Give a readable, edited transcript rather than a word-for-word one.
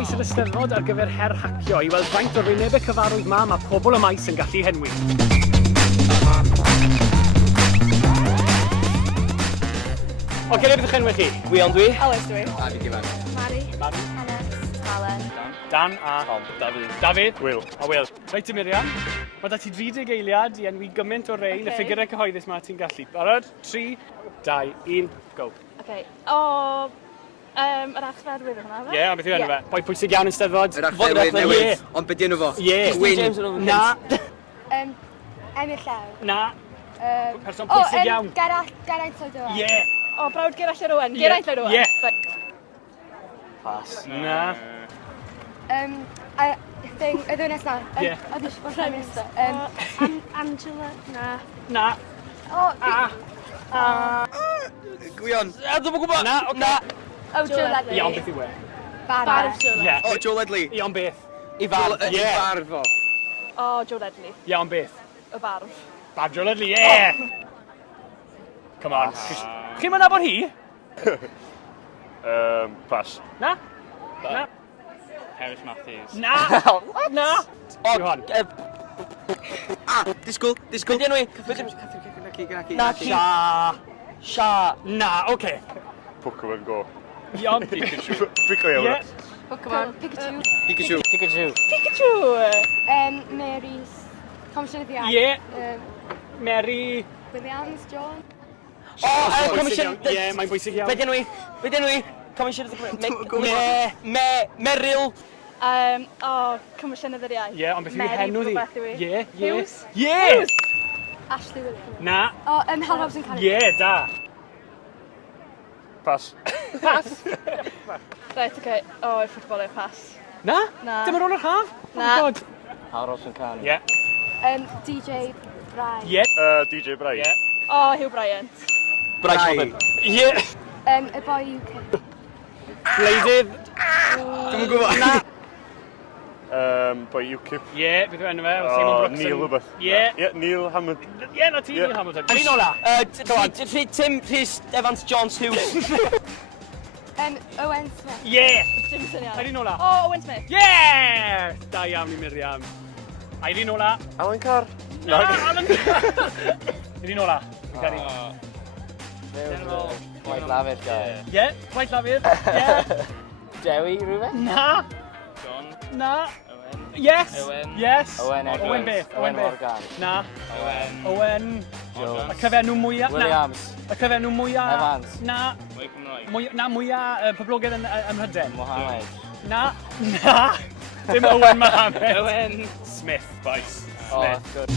maes yn Eisteddfod ar gyfer her Hacio i weld faint o wynebau cyfarwydd mae pobl y maes yn gallu henwi. Oce, le byddwch enwi chi? Wi ond dwi. Alys dwi. A fi Gymraeg. Mari. Mari. Hanes. Halen. Dan a Tom. Dafydd. David. Wil. A Wil. Reit i Miriam. Mae da ti 30 eiliad i enwi gymaint o rein, y ffigurau cyhoeddus mae ti'n gallu. Barod? 3, 2, 1, go. Oce. O... yr achferwydd yma, fe? Ie, beth yw enw fe? Boi pwysig iawn yn Eisteddfod. Yr achferwydd newydd. Ond beth yw enw fo? Ie. Gwyn. Na. Emyr Llew. Na. Person pwysig iawn. Geraint Lloyd Owen. Ie. O, brawd Geraint Lloyd Owen. Geraint Lloyd Owen. Ie. Pas. Na. Y ddynes na. Ie. Oedd eisiau Prime Minister. Angela. Na. Na. O, Gwion. Dwi'n gwybod. Na, oce. O, Joe Ledley. Iawn beth yw e? Barf Joe Ledley. Ie. O, Joe Ledley. Iawn beth? I far. I far fo. O, Joe Ledley. Iawn beth? Y barf. Badger Ledley, ie! Come on. Chi'n mynd nabod hi? Pas. Na? Na? Harris Matthews. Na! Na! Johan. Disgwyl. Beth enw i? Na. Sia. Na, oce. Pokemon Go. Iawn. Pikachu. Pikachu. Ie. Pokemon. Pikachu. Pikachu. Pikachu. Mary's. Comisiynydd Iau. Ie. Mary. Williams, John. O, comisiynydd... Ie, mae'n bwysig iawn. Beth enw i? Beth enw i? Comisiynydd... Meryl. O, Comisiynydd yr Iau. Ie, ond beth yw henw ddi? Mary, rhywbeth yw hi. Ie, ie. Hughes? Ie! Ashley Williams. Na. O, Hal Robson Carey. Ie, da. Pas. Pas. Right, oce. O, i'r ffwtbol i'r pas. Na? Na. Dim ar ôl yr haf? Na. Oh, God. Haros yn can. Ie. DJ Brian. Ie. DJ Brai. Ie. O, Hugh Bryant. Bryce Robin. Ie. Y boi UK. Bleidydd. Dwi'n gwybod. Na. By UKIP. Ie, beth yw enw fe? Simon Brooks. Neil rhywbeth. Ie. Ie, Neil Hammond. Ie, na ti, Ie. Neil Hamilton. Dwi'n ola. Tim Rhys Evans Jones Hughes. Owen Smith. Ie. Dim syniad. Eirin ola. O, Owen Smith. Ie! Da iawn i Miriam. Eirin ola. Alan Carr. Na, Alan. Eirin ola. Gary. White Lafyr, guy. Ie, White Lafyr. Ie. Dewi, rhywbeth? Na. John. Na. Yes. Owen. Yes. Owen Edwards. Owen beth? Owen Morgan. Na. Owen. Owen. Jones. Y cyfenw mwyaf. Williams. Y cyfenw mwyaf. Evans. Na. Mwy Cymraeg. Na mwyaf poblogaidd yn Mhryden. Mohammed. Na. Na. Dim Owen Mohammed. Owen. Smith. Bice. Oh, good.